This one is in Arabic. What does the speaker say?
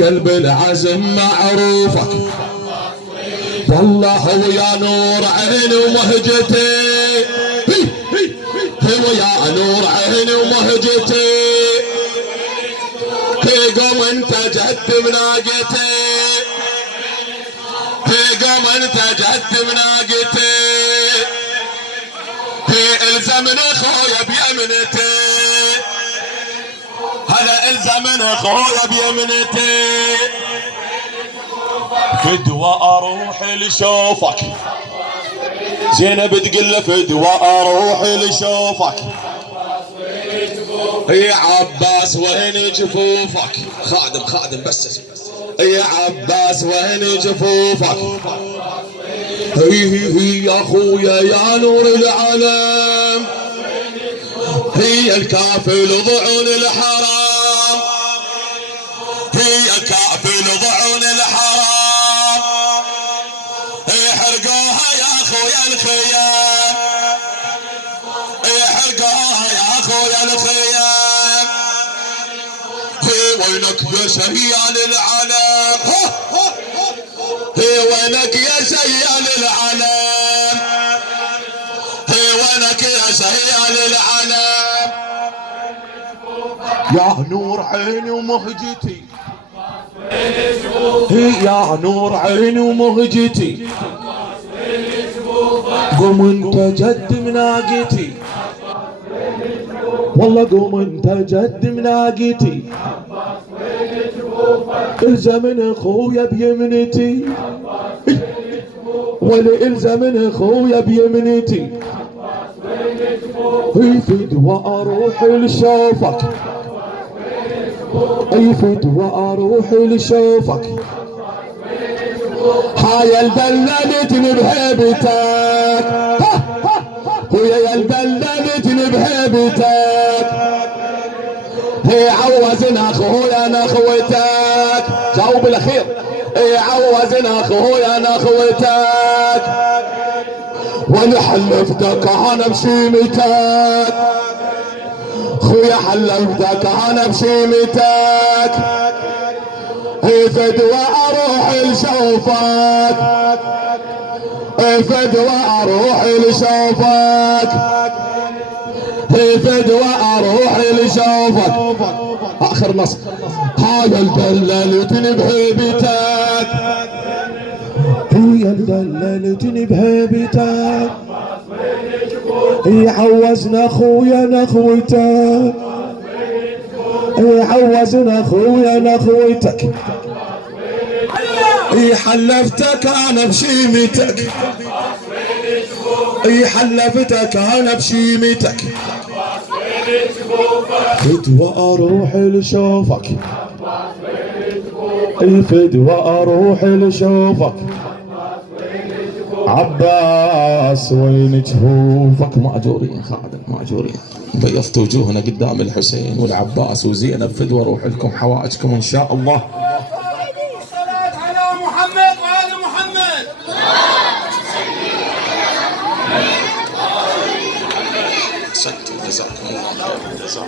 قلب العزم معروفك والله هو يا نور عيني ومهجتي هو يا نور عيني ومهجتي قوم انت جد مناقتي قوم انت جد مناقتي الزمن اخويا بيمنتي هلا الزمن اخويا بيمنتي فدوى اروح لشوفك زينب تقول فدوى اروح لشوفك يا عباس وين جفوفك خادم بس يا عباس وين جفوفك هي يا اخويا يا نور العالم هي الكافل ضعون الحرام هي كافل ضعون الحرام حرقوها يا اخويا الخيام حرقوها يا اخويا الخيام وينك يا شيال العالم وينك يا شيال العالم وينك يا شيال العالم يا نور عيني ومهجتي يا نور عيني ومهجتي قوم انت جد مناقتي والله قوم انت جد مناقتي الزمن اخويا بيمنتي ولا الزمن اخويا بيمنتي فدوى اروح لشوفك فدوى اروح لشوفك هاي الدلالتني بهيبتك ويا الدلالتني بهيبتك هي عوزنا اخويا انا اخوتك جاوب الاخير هي عوزنا اخويا انا اخوتك وانا حلفتك انا بشيمتك خويا حلفتك انا بشيمتك هي فدوى اروح لشوفك فدوى اروح لشوفك فدوى اروح لشوفك اخر نص هاي الدلالتني بهيبتك هي الدلالتني بهيبتك عوزنا اخويا نخوتك عوزنا اخويا نخوتك حلفتك انا بشيمتك حلفتك انا بشيمتك فدوى اروح لشوفك فدوى اروح لشوفك عباس وين جفوفك مأجورين خادم مأجورين بيضت وجوهنا قدام الحسين والعباس وزينب فدوى اروح لكم حوائجكم ان شاء الله. الصلاة على محمد وآل محمد. احسنتم جزاكم الله خيرا.